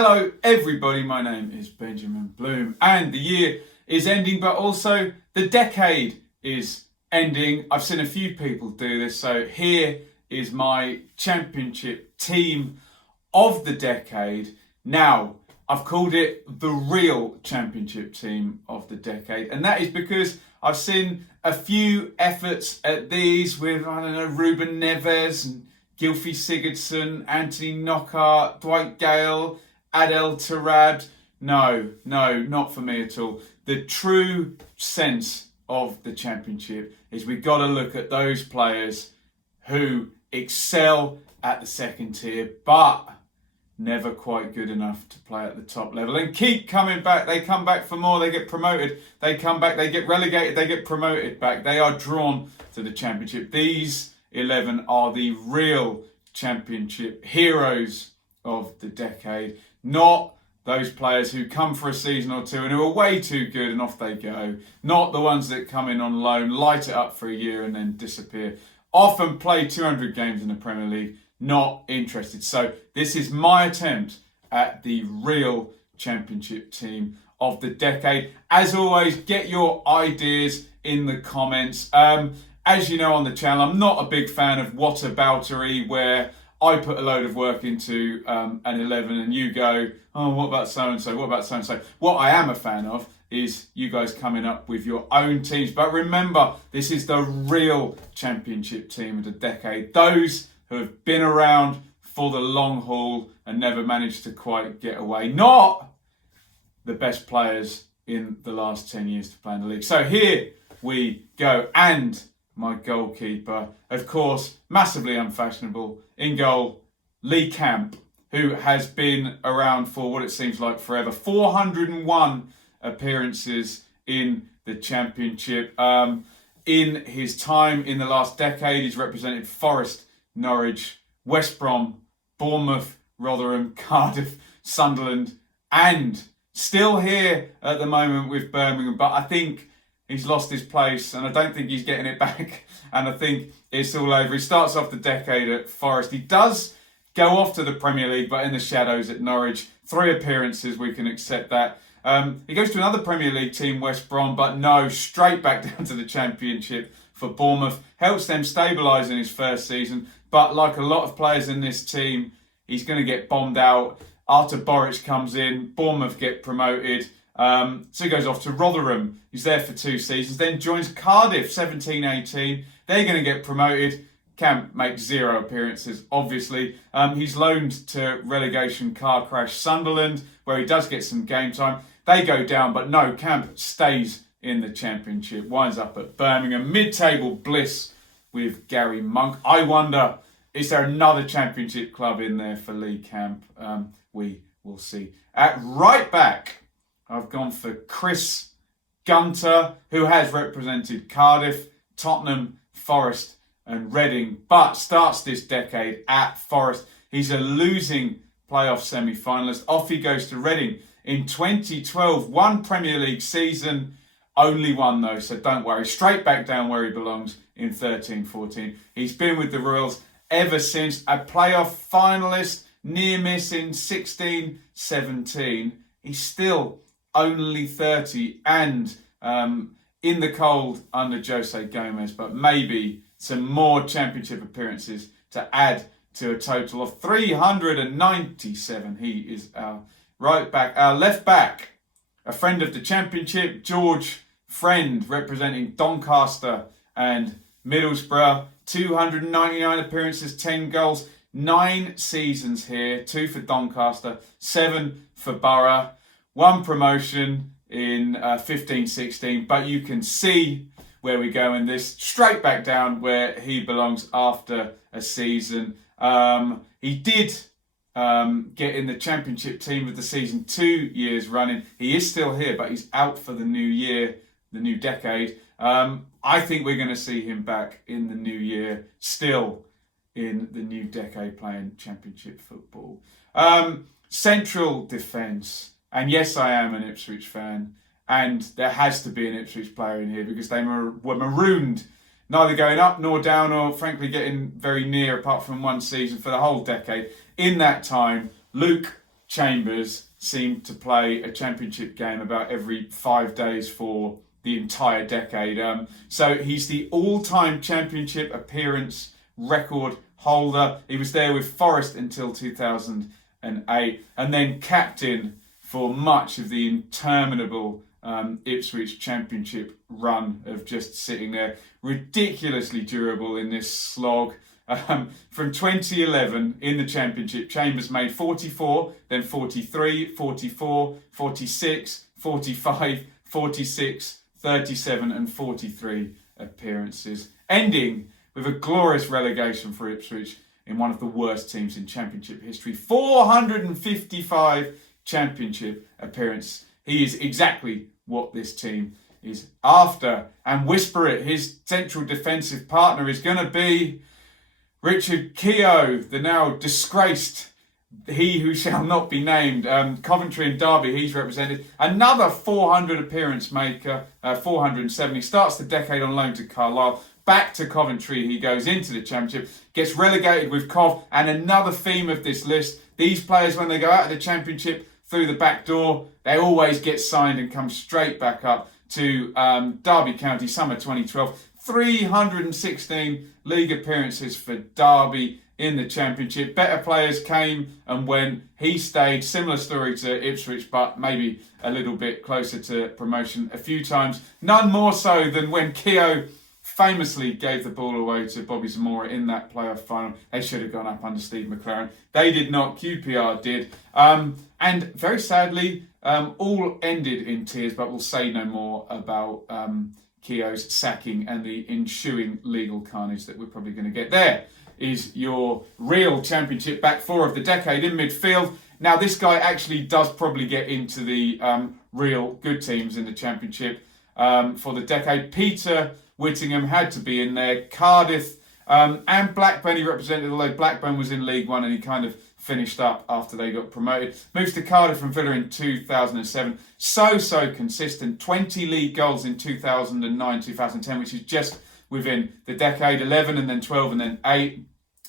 Hello everybody, my name is Benjamin Bloom and the year is ending, but also the decade is ending. I've seen a few people do this, so here is my championship team of the decade. Now, I've called it the real championship team of the decade, and that is because I've seen a few efforts at these with, Ruben Neves and Gylfi Sigurdsson, Anthony Knockaert, Dwight Gale, Adel Tarab. No, not for me at all. The true sense of the championship is we've got to look at those players who excel at the second tier, but never quite good enough to play at the top level and keep coming back. They come back for more, they get promoted, they come back, they get relegated, they get promoted back. They are drawn to the championship. These 11 are the real championship heroes of the decade, not those players who come for a season or two and who are way too good and off they go, not the ones that come in on loan, light it up for a year and then disappear, often play 200 games in the Premier League, not interested. So this is my attempt at the real championship team of the decade. As always, get your ideas in the comments. As you know on the channel, I'm not a big fan of whataboutery where I put a load of work into an 11 and you go, oh, what about so-and-so, what about so-and-so? What I am a fan of is you guys coming up with your own teams. But remember, this is the real championship team of the decade. Those who have been around for the long haul and never managed to quite get away. Not the best players in the last 10 years to play in the league. So here we go. And my goalkeeper, of course, massively unfashionable. In goal, Lee Camp, who has been around for what it seems like forever. 401 appearances in the championship. In his time in the last decade, he's represented Forest, Norwich, West Brom, Bournemouth, Rotherham, Cardiff, Sunderland, and still here at the moment with Birmingham. But I think he's lost his place and I don't think he's getting it back. And I think it's all over. He starts off the decade at Forest. He does go off to the Premier League, but in the shadows at Norwich. 3 appearances, we can accept that. He goes to another Premier League team, West Brom, but no, straight back down to the Championship for Bournemouth. Helps them stabilise in his first season. But like a lot of players in this team, he's going to get bombed out. Artur Boruc comes in, Bournemouth get promoted. So he goes off to Rotherham. He's there for 2 seasons, then joins Cardiff 17-18. They're going to get promoted. Camp makes 0 appearances, obviously. He's loaned to relegation car crash Sunderland, where he does get some game time. They go down, but no, Camp stays in the Championship, winds up at Birmingham. Mid-table bliss with Gary Monk. I wonder, is there another Championship club in there for Lee Camp? We will see. At right back, I've gone for Chris Gunter, who has represented Cardiff, Tottenham, Forest and Reading, but starts this decade at Forest. He's a losing playoff semi-finalist. Off he goes to Reading in 2012. 1 Premier League season, only 1 though, so don't worry. Straight back down where he belongs in 13-14. He's been with the Royals ever since. A playoff finalist, near miss in 16-17. He's still only 30 and in the cold under Jose Gomez, but maybe some more championship appearances to add to a total of 397. He is our right back. Our left back, a friend of the championship, George Friend, representing Doncaster and Middlesbrough. 299 appearances, 10 goals, 9 seasons here, 2 for Doncaster, 7 for Borough. 1 promotion in 15-16, but you can see where we go in this. Straight back down where he belongs after a season. He did get in the Championship team of the season 2 years running. He is still here, but he's out for the new year, the new decade. I think we're going to see him back in the new year, still in the new decade playing Championship football. Central defence. And yes, I am an Ipswich fan. And there has to be an Ipswich player in here because they were marooned, neither going up nor down or frankly getting very near apart from 1 season for the whole decade. In that time, Luke Chambers seemed to play a championship game about every 5 days for the entire decade. So he's the all-time championship appearance record holder. He was there with Forest until 2008, and then captain for much of the interminable Ipswich championship run of just sitting there. Ridiculously durable in this slog. From 2011 in the championship, Chambers made 44, then 43, 44, 46, 45, 46, 37 and 43 appearances, ending with a glorious relegation for Ipswich in one of the worst teams in championship history. 455 championship appearances. He is exactly what this team is after. And whisper it, his central defensive partner is going to be Richard Keough, the now disgraced he who shall not be named. Coventry and Derby, he's represented. Another 400 appearance maker, 470. Starts the decade on loan to Carlisle. Back to Coventry he goes into the championship. Gets relegated with Cov. And another theme of this list, these players, when they go out of the championship through the back door, they always get signed and come straight back up to Derby County, summer 2012. 316 league appearances for Derby in the championship. Better players came and went. He stayed. Similar story to Ipswich, but maybe a little bit closer to promotion a few times. None more so than when Keough famously gave the ball away to Bobby Zamora in that playoff final. They should have gone up under Steve McLaren. They did not. QPR did. And very sadly, all ended in tears, but we'll say no more about Keough's sacking and the ensuing legal carnage that we're probably going to get. There is your real championship back four of the decade in midfield. Now, this guy actually does probably get into the real good teams in the championship for the decade. Peter Whittingham had to be in there. Cardiff and Blackburn he represented, although Blackburn was in League One and he kind of finished up after they got promoted. Moves to Cardiff from Villa in 2007. So consistent. 20 league goals in 2009, 2010, which is just within the decade. 11 and then 12 and then 8.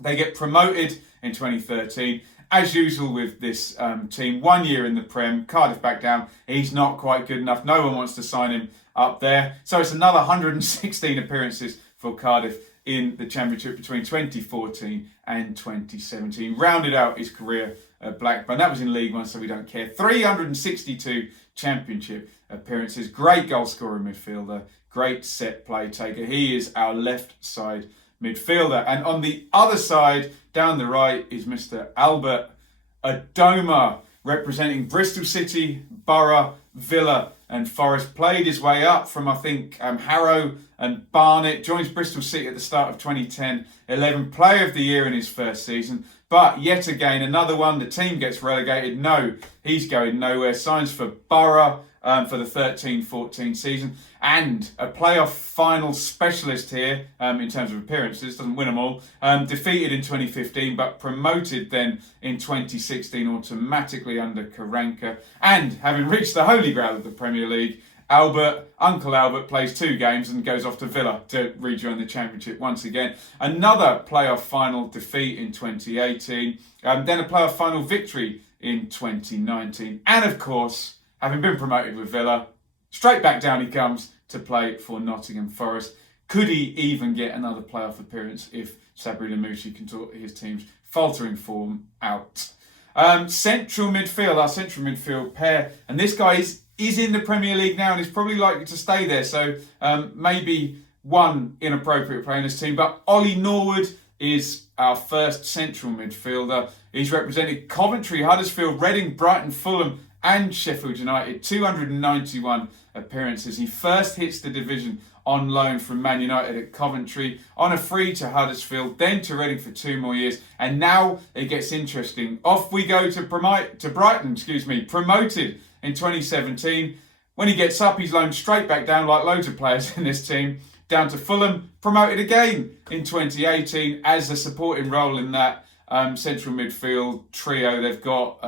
They get promoted in 2013. As usual with this team, 1 year in the Prem, Cardiff back down. He's not quite good enough. No one wants to sign him up there. So it's another 116 appearances for Cardiff in the Championship between 2014 and 2017. Rounded out his career at Blackburn. That was in League One, so we don't care. 362 Championship appearances. Great goal scorer midfielder. Great set play taker. He is our left side midfielder. And on the other side, down the right, is Mr. Albert Adomah, representing Bristol City, Borough, Villa and Forest. Played his way up from, I think, Harrow and Barnet. Joins Bristol City at the start of 2010. 11 Player of the Year in his first season. But yet again, another one. The team gets relegated. No, he's going nowhere. Signs for Borough for the 13-14 season. And a playoff final specialist here in terms of appearances. Doesn't win them all. Defeated in 2015, but promoted then in 2016 automatically under Karanka. And having reached the holy grail of the Premier League, Uncle Albert plays 2 games and goes off to Villa to rejoin the Championship once again. Another playoff final defeat in 2018. Then a playoff final victory in 2019. And of course, having been promoted with Villa, straight back down he comes to play for Nottingham Forest. Could he even get another playoff appearance if Sabri Lamouchi can sort his team's faltering form out? Central midfield, our central midfield pair, and this guy is in the Premier League now and is probably likely to stay there, so maybe one inappropriate player in this team, but Ollie Norwood is our first central midfielder. He's represented Coventry, Huddersfield, Reading, Brighton, Fulham and Sheffield United. 291 appearances. He first hits the division on loan from Man United at Coventry, on a free to Huddersfield, then to Reading for 2 more years, and now it gets interesting. Off we go to Brighton, promoted in 2017. When he gets up, he's loaned straight back down, like loads of players in this team, down to Fulham, promoted again in 2018 as a supporting role in that central midfield trio. They've got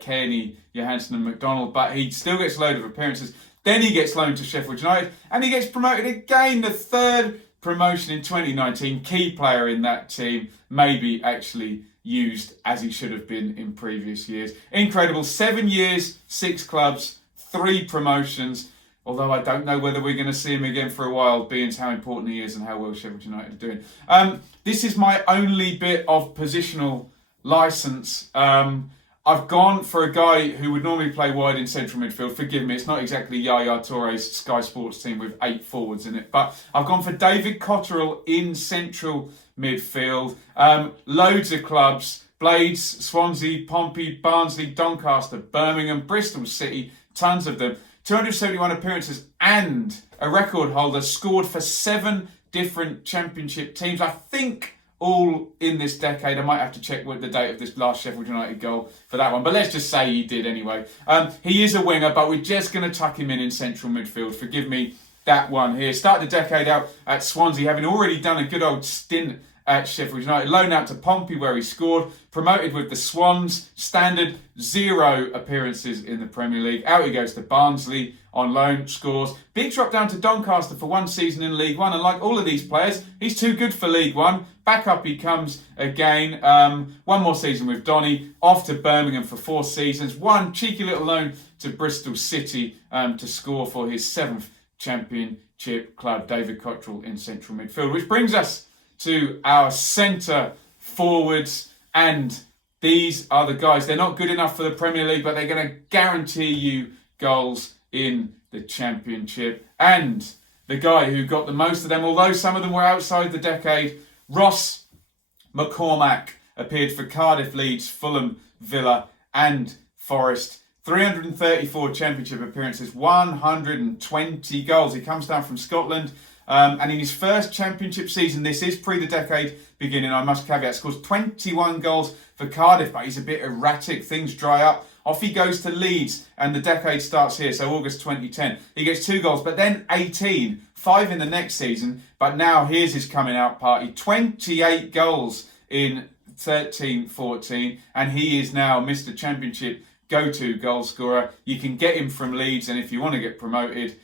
Kearney, Johansson and McDonald, but he still gets a load of appearances. Then he gets loaned to Sheffield United and he gets promoted again, the 3rd promotion in 2019. Key player in that team, maybe actually used as he should have been in previous years. Incredible. 7 years, 6 clubs, 3 promotions. Although I don't know whether we're going to see him again for a while, being how important he is and how well Sheffield United are doing. This is my only bit of positional licence. I've gone for a guy who would normally play wide in central midfield. Forgive me, it's not exactly Yaya Touré's Sky Sports team with 8 forwards in it. But I've gone for David Cotterell in central midfield. Loads of clubs. Blades, Swansea, Pompey, Barnsley, Doncaster, Birmingham, Bristol City. Tons of them. 271 appearances and a record holder, scored for 7 different championship teams. I think all in this decade. I might have to check what the date of this last Sheffield United goal for that one. But let's just say he did anyway. He is a winger, but we're just going to tuck him in central midfield. Forgive me that one here. Started the decade out at Swansea, having already done a good old stint at Sheffield United. Loaned out to Pompey where he scored. Promoted with the Swans. Standard 0 appearances in the Premier League. Out he goes to Barnsley on loan. Scores. Big drop down to Doncaster for 1 season in League One. And like all of these players, he's too good for League One. Back up he comes again. 1 more season with Donny. Off to Birmingham for 4 seasons. 1 cheeky little loan to Bristol City to score for his 7th championship club. David Cotterell in central midfield. Which brings us to our centre forwards, and these are the guys. They're not good enough for the Premier League, but they're going to guarantee you goals in the Championship. And the guy who got the most of them, although some of them were outside the decade, Ross McCormack, appeared for Cardiff, Leeds, Fulham, Villa and Forest. 334 Championship appearances, 120 goals. He comes down from Scotland. And in his first Championship season, this is pre the decade beginning, I must caveat, scores 21 goals for Cardiff, but he's a bit erratic. Things dry up. Off he goes to Leeds, and the decade starts here, so August 2010. He gets 2 goals, but then 18, 5 in the next season. But now here's his coming out party. 28 goals in 13-14, and he is now Mr. Championship go-to goal scorer. You can get him from Leeds, and if you want to get promoted,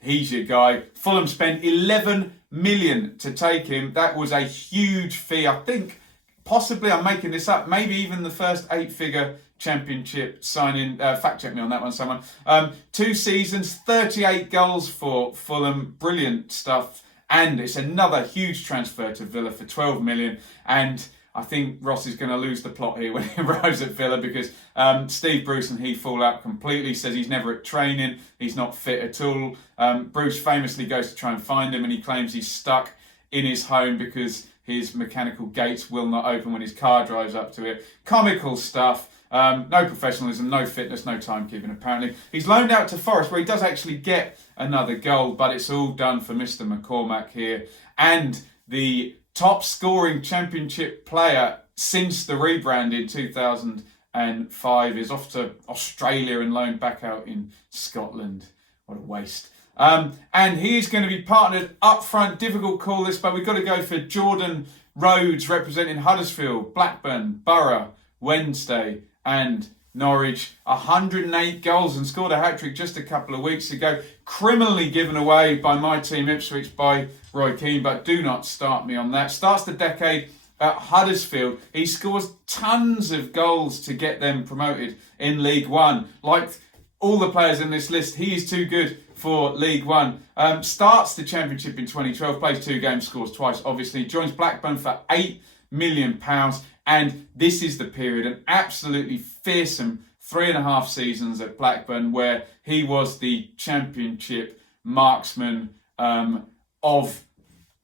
he's your guy. Fulham spent 11 million to take him. That was a huge fee. I think, possibly, I'm making this up, maybe even the first 8-figure Championship signing. Fact check me on that one, someone. 2 seasons, 38 goals for Fulham. Brilliant stuff. And it's another huge transfer to Villa for 12 million. And I think Ross is going to lose the plot here when he arrives at Villa, because Steve Bruce and he fall out completely. Says he's never at training, he's not fit at all. Bruce famously goes to try and find him, and he claims he's stuck in his home because his mechanical gates will not open when his car drives up to it. Comical stuff. No professionalism, no fitness, no timekeeping apparently. He's loaned out to Forest, where he does actually get another goal, but it's all done for Mr. McCormack here. And the top scoring Championship player since the rebrand in 2005 is off to Australia and loaned back out in Scotland. What a waste. And he's going to be partnered up front. Difficult call this, but we've got to go for Jordan Rhodes, representing Huddersfield, Blackburn, Borough, Wednesday and Norwich. 108 goals and scored a hat-trick just a couple of weeks ago. Criminally given away by my team Ipswich by Roy Keane, but do not start me on that. Starts the decade at Huddersfield. He scores tons of goals to get them promoted in League One. Like all the players in this list, he is too good for League One. Starts the Championship in 2012, plays 2 games, scores twice, obviously. Joins Blackburn for £8 million. And this is the period, an absolutely fearsome 3.5 seasons at Blackburn, where he was the Championship marksman of,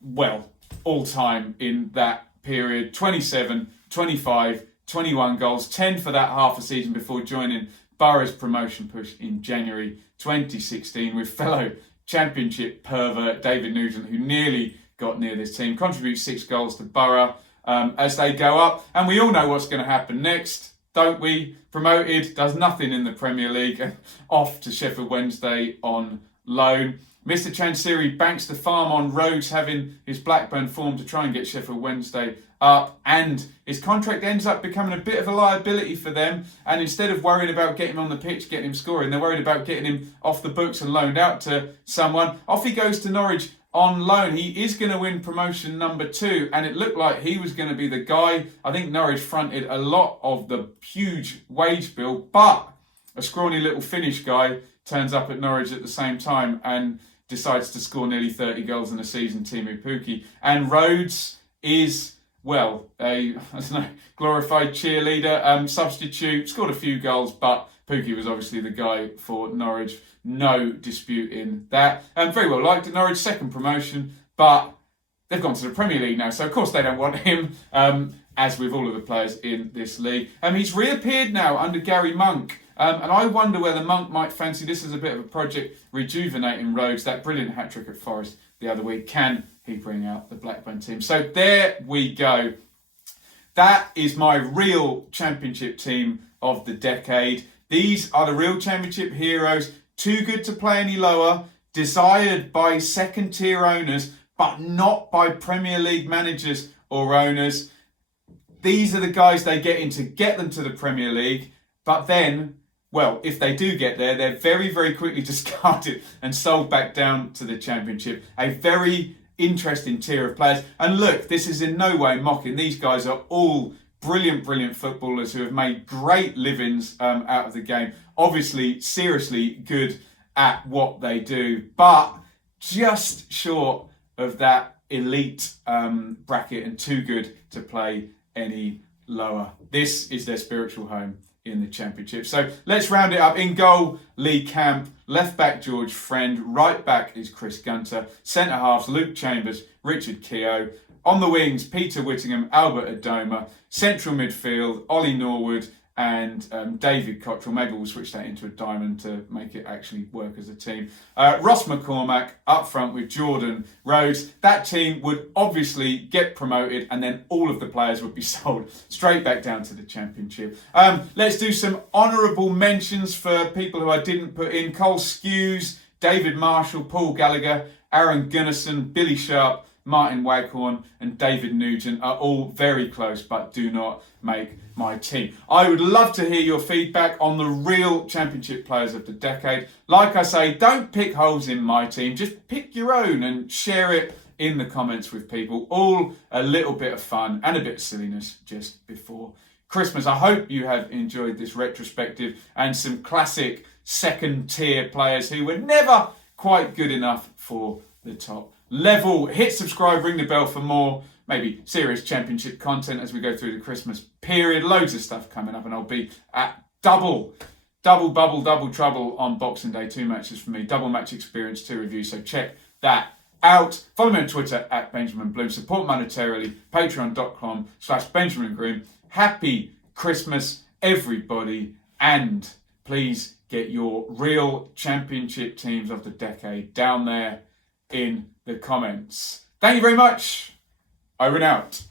well, all time in that period. 27, 25, 21 goals, 10 for that half a season before joining Borough's promotion push in January 2016 with fellow Championship pervert David Nugent, who nearly got near this team. Contributes 6 goals to Borough as they go up. And we all know what's going to happen next, don't we? Promoted, does nothing in the Premier League, off to Sheffield Wednesday on loan. Mr. Chansiri banks the farm on Rhodes having his Blackburn form to try and get Sheffield Wednesday up, and his contract ends up becoming a bit of a liability for them. And instead of worrying about getting him on the pitch, getting him scoring, they're worried about getting him off the books and loaned out to someone. Off he goes to Norwich on loan. He is going to win promotion number 2, and it looked like he was going to be the guy. I think Norwich fronted a lot of the huge wage bill, but a scrawny little Finnish guy turns up at Norwich at the same time and decides to score nearly 30 goals in a season, Teemu Pukki. And Rhodes is, well, I don't know, glorified cheerleader, substitute, scored a few goals, but Pukki was obviously the guy for Norwich. No dispute in that. Very well liked at Norwich, second promotion, but they've gone to the Premier League now, so of course they don't want him, as with all of the players in this league. He's reappeared now under Gary Monk, and I wonder whether Monk might fancy this as a bit of a project rejuvenating Rhodes, that brilliant hat-trick at Forest the other week. Can he bring out the Blackburn team? So there we go. That is my real championship team of the decade. These are the real championship heroes. Too good to play any lower, desired by second-tier owners, but not by Premier League managers or owners. These are the guys they get in to get them to the Premier League, but then, well, if they do get there, they're very, very quickly discarded and sold back down to the Championship. A very interesting tier of players. And look, this is in no way mocking. These guys are all brilliant, brilliant footballers who have made great livings out of the game. Obviously, seriously good at what they do, but just short of that elite bracket and too good to play any lower. This is their spiritual home in the Championship. So let's round it up. In goal, Lee Camp. Left back, George Friend. Right back is Chris Gunter. Centre halves, Luke Chambers, Richard Keough. On the wings, Peter Whittingham, Albert Adomah. Central midfield, Ollie Norwood and David Cotterell. Maybe we'll switch that into a diamond to make it actually work as a team. Ross McCormack up front with Jordan Rhodes. That team would obviously get promoted, and then all of the players would be sold straight back down to the Championship. Let's do some honourable mentions for people who I didn't put in. Cole Skews, David Marshall, Paul Gallagher, Aaron Gunnarsson, Billy Sharp, Martin Waghorn and David Nugent are all very close, but do not make my team. I would love to hear your feedback on the real Championship players of the decade. Like I say, don't pick holes in my team. Just pick your own and share it in the comments with people. All a little bit of fun and a bit of silliness just before Christmas. I hope you have enjoyed this retrospective and some classic second tier players who were never quite good enough for the top level. Hit subscribe, ring the bell for more, maybe serious Championship content as we go through the Christmas period. Loads of stuff coming up, and I'll be at double trouble on Boxing Day. 2 matches for me, double match experience, 2 reviews, so check that out. Follow me on Twitter at Benjamin Bloom. Support monetarily, patreon.com/Benjamin Groom. Happy Christmas, everybody, and please get your real Championship teams of the decade down there in the comments. Thank you very much. Over and out.